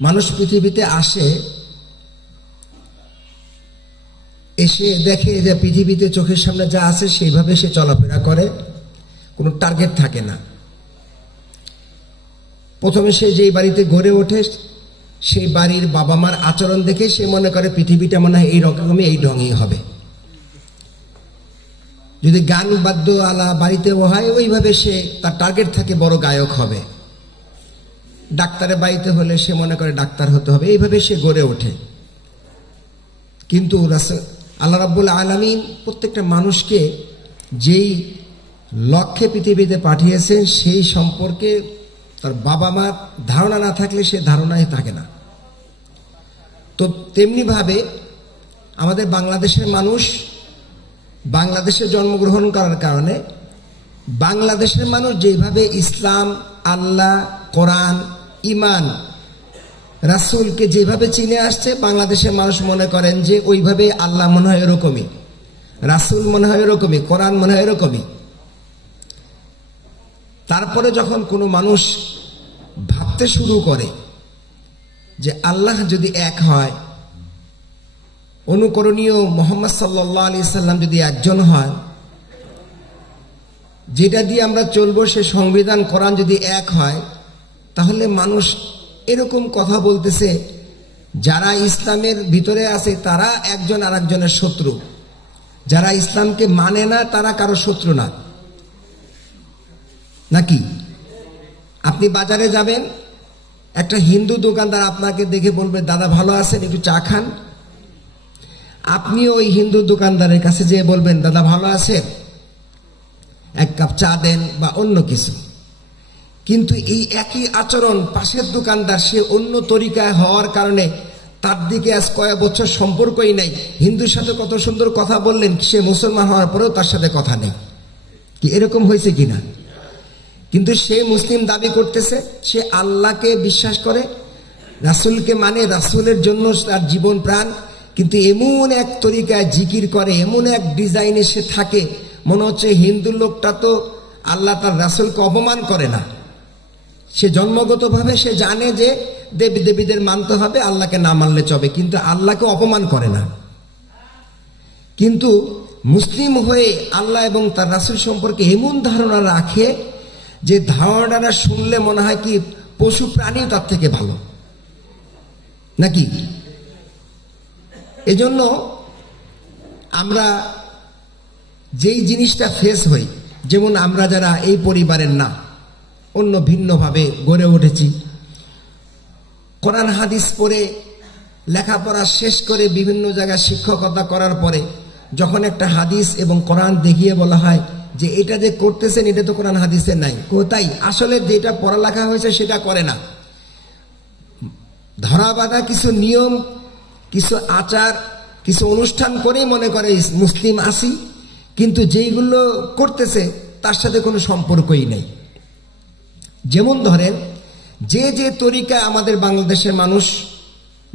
মানুষ পৃথিবীতে আসে, এসে দেখে যে পৃথিবীতে চোখের সামনে যা আছে সেইভাবে সে চলাফেরা করে, কোনো টার্গেট থাকে না। প্রথমে সে যেই বাড়িতে গড়ে ওঠে সেই বাড়ির বাবা মার আচরণ দেখে সে মনে করে পৃথিবীটা মনে হয় এই রকমই, এই ঢঙই হবে। যদি গান বাদ্য আলা বাড়িতে হয় ওইভাবে সে তার টার্গেট থাকে বড় গায়ক হবে। ডাক্তারের বাড়িতে হলে সে মনে করে ডাক্তার হতে হবে, এইভাবে সে গড়ে ওঠে। কিন্তু আল্লাহ রাব্বুল আলামিন প্রত্যেকটা মানুষকে যেই লক্ষ্যে পৃথিবীতে পাঠিয়েছেন সেই সম্পর্কে তার বাবা মার ধারণা না থাকলে সে ধারণাই থাকে না। তো তেমনিভাবে আমাদের বাংলাদেশের মানুষ বাংলাদেশে জন্মগ্রহণ করার কারণে বাংলাদেশের মানুষ যেভাবে ইসলাম, আল্লাহ, কোরআন, ঈমান, রাসূলকে যেভাবে চিনে আসছে, বাংলাদেশের মানুষ মনে করেন যে ওইভাবে আল্লাহ মনে হয় এরকমই, রাসূল মনে হয় এরকমই, কোরআন মনে হয় এরকমই। তারপরে যখন কোনো মানুষ ভাবতে শুরু করে যে আল্লাহ যদি এক হয়, অনুকরণীয় মুহাম্মদ সাল্লাল্লাহু আলাইহি সাল্লাম যদি একজন হয়, যেটা দিয়ে আমরা চলবো সে সংবিধান কোরআন যদি এক হয়, তাহলে মানুষ এরকম কথা বলতেছে যারা ইসলামের ভিতরে আছে তারা একজন আরেকজনের শত্রু, যারা ইসলামকে মানে না তারা কারো শত্রু না। নাকি আপনি বাজারে যাবেন, একটা হিন্দু দোকানদার আপনাকে দেখে বলবে দাদা ভালো আছেন, একটু চা খান। আপনিও ওই হিন্দু দোকানদারের কাছে যেয়ে বলবেন দাদা ভালো আছেন, এক কাপ চা দেন বা অন্য কিছু। কিন্তু এই একই আচরণ পাশের দোকানদার সে অন্য তরিকায় হওয়ার কারণে তার দিকে আজ কয়েক বছর সম্পর্কই নাই, হিন্দুর সাথে কত সুন্দর কথা বললেন, সে মুসলমান হওয়ার পরেও তার সাথে কথা নেই। কি এরকম হয়েছে কিনা? কিন্তু সে মুসলিম দাবি করতেছে, সে আল্লাহকে বিশ্বাস করে, রাসূলকে মানে, রাসূলের জন্য তার জীবন প্রাণ, কিন্তু এমন এক তরিকায় জিকির করে, এমন এক ডিজাইনে সে থাকে, মনে হচ্ছে হিন্দু লোকটা তো আল্লাহ তার রাসূলকে অপমান করে না। সে জন্মগতভাবে সে জানে যে দেবী দেবীদের মানতে হবে, আল্লাহকে না মানলে চবে, কিন্তু আল্লাহকে অপমান করে না। কিন্তু মুসলিম হয়ে আল্লাহ এবং তার রাসূল সম্পর্কে এমন ধারণা রাখে যে ধারণাটা শুনলে মনে হয় কি পশু প্রাণীও তার থেকে ভালো। নাকি? এজন্য আমরা যেই জিনিসটা ফেস হই, যেমন আমরা যারা এই পরিবারের না, অন্য ভিন্নভাবে গড়ে উঠেছি, কোরআন হাদিস পড়ে লেখাপড়া শেষ করে বিভিন্ন জায়গায় শিক্ষকতা করার পরে যখন একটা হাদিস এবং কোরআন দেখিয়ে বলা হয় যে এটা যে করতেছেন এটা তো কোরআন হাদিসে নাই, কোথায় আসলে যেটা পড়ালেখা হয়েছে সেটা করে না, ধরা বাঁধা কিছু নিয়ম, কিছু আচার, কিছু অনুষ্ঠান করেই মনে করে মুসলিম আছি, কিন্তু যেইগুলো করতেছে তার সাথে কোনো সম্পর্কই নেই। যেমন ধরেন যে যে তরিকা আমাদের বাংলাদেশের মানুষ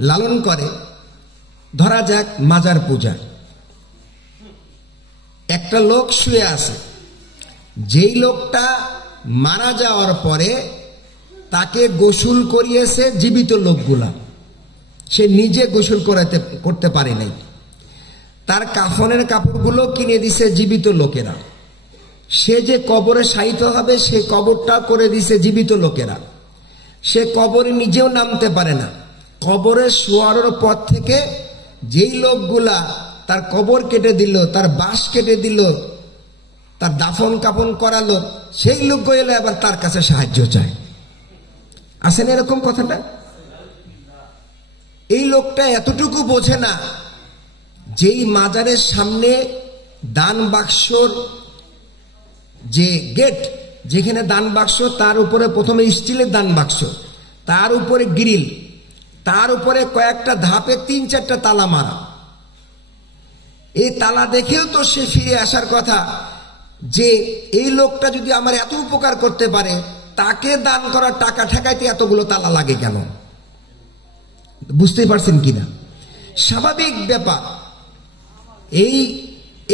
লালন করে, ধরা যাক মাজার পূজা। একটা লোক শুয়ে আছে, যেই লোকটা মারা যাওয়ার পরে তাকে গোসল করিয়েছে জীবিত লোকগুলা, সে নিজে গোসল করতে পারে নাই, তার কাফনের কাপড়গুলো কিনে দিছে জীবিত লোকেরা, সে যে কবরে শায়িত হবে সে কবরটা করে দিছে জীবিত লোকেরা, সে কবরে নিজেও নামতে পারে না, কবরে শোয়ানোর পর থেকে যেই লোকগুলা তার কবর কেটে দিল, তার বাঁশ কেটে দিল, তার দাফন কাফন করালো, সেই লোক এলে আবার তার কাছে সাহায্য চায়। আসেন এরকম কথাটা? এই লোকটা এতটুকু বোঝে না, যেই মাজারের সামনে দান বাক্সর যে গেট, যেখানে দান বাক্স, তার উপরে প্রথমে স্টিলের দান বাক্স, তার উপরে গ্রিল, তার উপরে কয়েকটা ধাপে ৩-৪টা তালা মারা। এই তালা দেখেও তো সে ফিরে আসার কথা যে এই লোকটা যদি আমার এত উপকার করতে পারে, তাকে দান করার টাকা ঠেকাইতে এতগুলো তালা লাগে কেন? বুঝতে পারছেন কিনা? স্বাভাবিক ব্যাপার।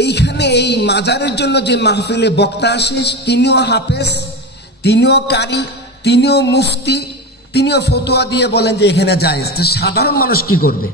এইখানে এই মাজারের জন্য যে মাহফিলে বক্তা আসিস, তিনিও হাফেজ, তিনিও কারি, তিনিও মুফতি, তিনিও ফতোয়া দিয়ে বলেন যে এখানে জায়েজ। সাধারণ মানুষ কি করবে?